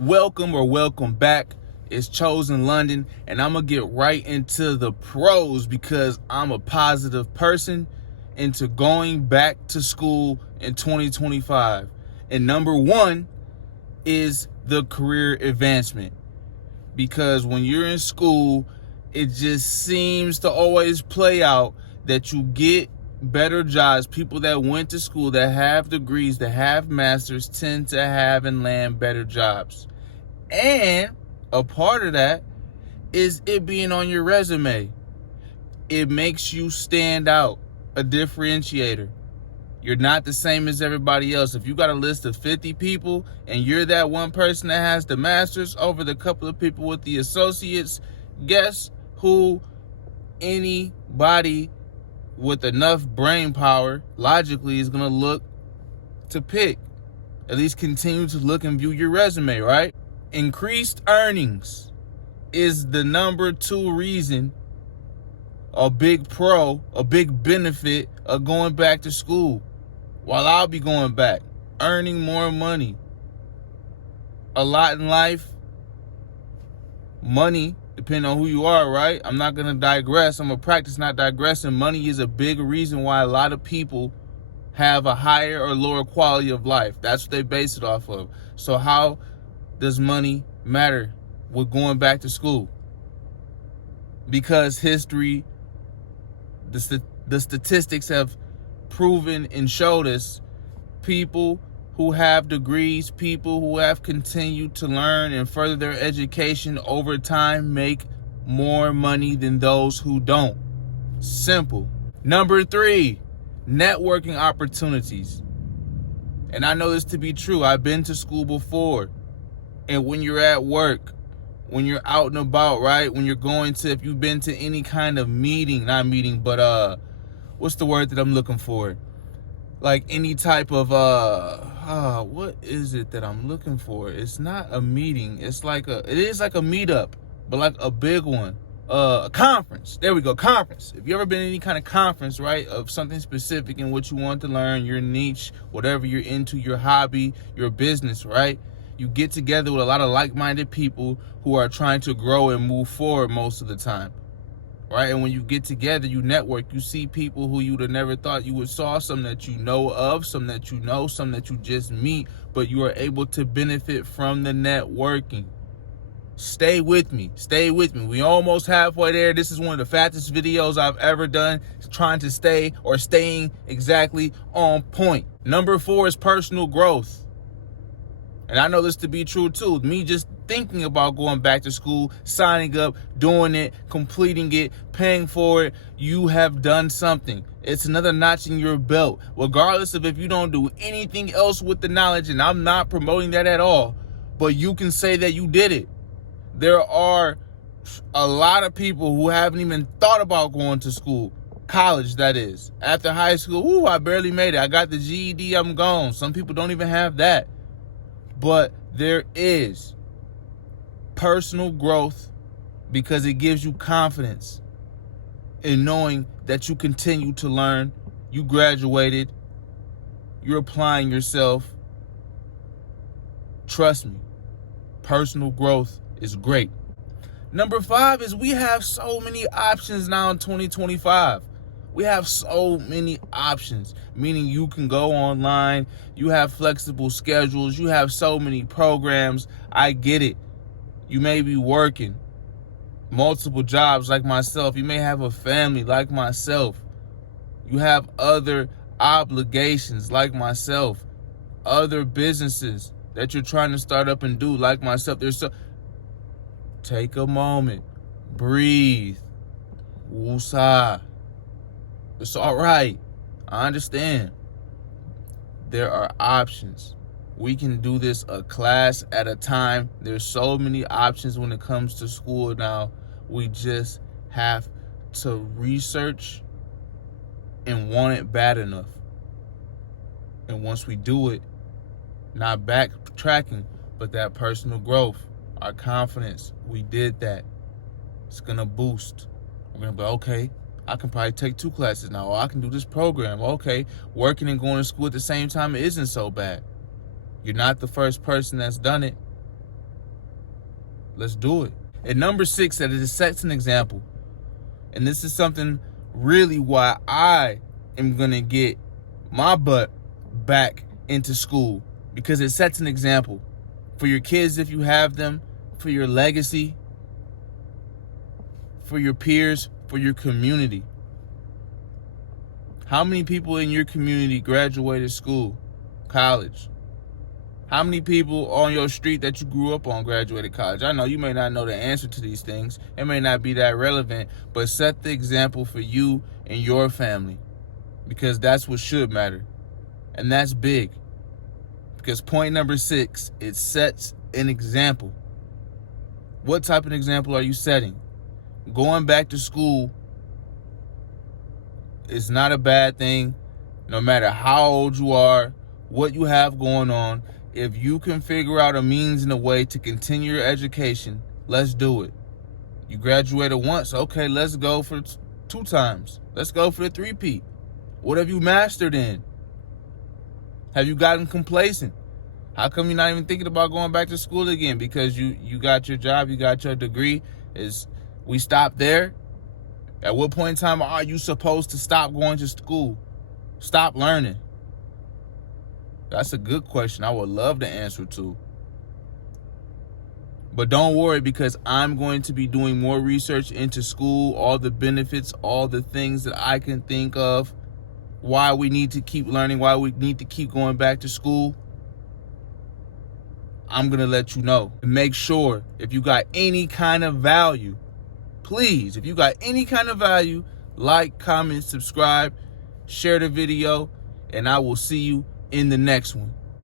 Welcome back. It's Chosen London, and I'm going to get right into the pros because I'm a positive person into going back to school in 2025. And number one is the career advancement, because when you're in school, it just seems to always play out that you get better jobs. People that went to school, that have degrees, that have masters, tend to have and land better jobs. And a part of that is it being on your resume. It makes you stand out, a differentiator. You're not the same as everybody else. If you got a list of 50 people and you're that one person that has the masters over the couple of people with the associates, guess who anybody with enough brain power logically is going to look to pick? At least continue to look and view your resume, right? Increased earnings is the number 2 reason, a big pro, a big benefit of going back to school. While I'll be going back, earning more money. A lot in life, money, depending on who you are, right? I'm not going to digress. I'm going to practice not digressing. Money is a big reason why a lot of people have a higher or lower quality of life. That's what they base it off of. So how does money matter with going back to school? Because history, the statistics have proven and showed us people who have degrees, people who have continued to learn and further their education over time make more money than those who don't. Simple. Number 3, networking opportunities. And I know this to be true. I've been to school before. And when you're at work, when you're out and about, right? When you're going to, if you've been to any kind of meeting, not meeting, but what's the word that I'm looking for? Like any type of, what is it that I'm looking for? It's not a meeting. It is like a meetup, but like a big one. A conference. There we go, conference. If you ever been in any kind of conference, right, of something specific in what you want to learn, your niche, whatever you're into, your hobby, your business, right? You get together with a lot of like-minded people who are trying to grow and move forward most of the time, right? And when you get together, you network, you see people who you would have never thought you would saw, some that you know of, some that you know, some that you just meet, but you are able to benefit from the networking. Stay with me. Stay with me. We almost halfway there. This is one of the fastest videos I've ever done, trying to staying exactly on point. Number 4 is personal growth. And I know this to be true too. Me just thinking about going back to school, signing up, doing it, completing it, paying for it, you have done something. It's another notch in your belt. Regardless of if you don't do anything else with the knowledge, and I'm not promoting that at all, but you can say that you did it. There are a lot of people who haven't even thought about going to school. College, that is. After high school, I barely made it. I got the GED, I'm gone. Some people don't even have that. But there is personal growth because it gives you confidence in knowing that you continue to learn, you graduated, you're applying yourself. Trust me, personal growth is great. Number 5 is we have so many options now in 2025. We have so many options, meaning you can go online, you have flexible schedules, you have so many programs. I get it. You may be working multiple jobs like myself. You may have a family like myself. You have other obligations like myself, other businesses that you're trying to start up and do like myself. Take a moment, breathe, woosah. It's all right. I understand. There are options. We can do this a class at a time. There's so many options when it comes to school now. We just have to research and want it bad enough. And once we do it, not backtracking, but that personal growth, our confidence, we did that. It's going to boost. We're going to be like, okay, I can probably take 2 classes now, or I can do this program. Okay, working and going to school at the same time isn't so bad. You're not the first person that's done it. Let's do it. And number 6, that it sets an example. And this is something really why I am going to get my butt back into school, because it sets an example for your kids if you have them, for your legacy, for your peers, for your community. How many people in your community graduated school, college? How many people on your street that you grew up on graduated college? I know you may not know the answer to these things. It may not be that relevant, but set the example for you and your family, because that's what should matter. And that's big. Because point number 6, it sets an example. What type of example are you setting? Going back to school is not a bad thing, no matter how old you are, what you have going on. If you can figure out a means and a way to continue your education, let's do it. You graduated once, okay, let's go for 2 times. Let's go for the 3-peat. What have you mastered in? Have you gotten complacent? How come you're not even thinking about going back to school again? Because you got your job, you got your degree. Is we stop there? At what point in time are you supposed to stop going to school? Stop learning? That's a good question. I would love to answer to. But don't worry, because I'm going to be doing more research into school, all the benefits, all the things that I can think of, why we need to keep learning, why we need to keep going back to school. I'm going to let you know. Make sure if you got any kind of value, please, if you got any kind of value, like, comment, subscribe, share the video, and I will see you in the next one.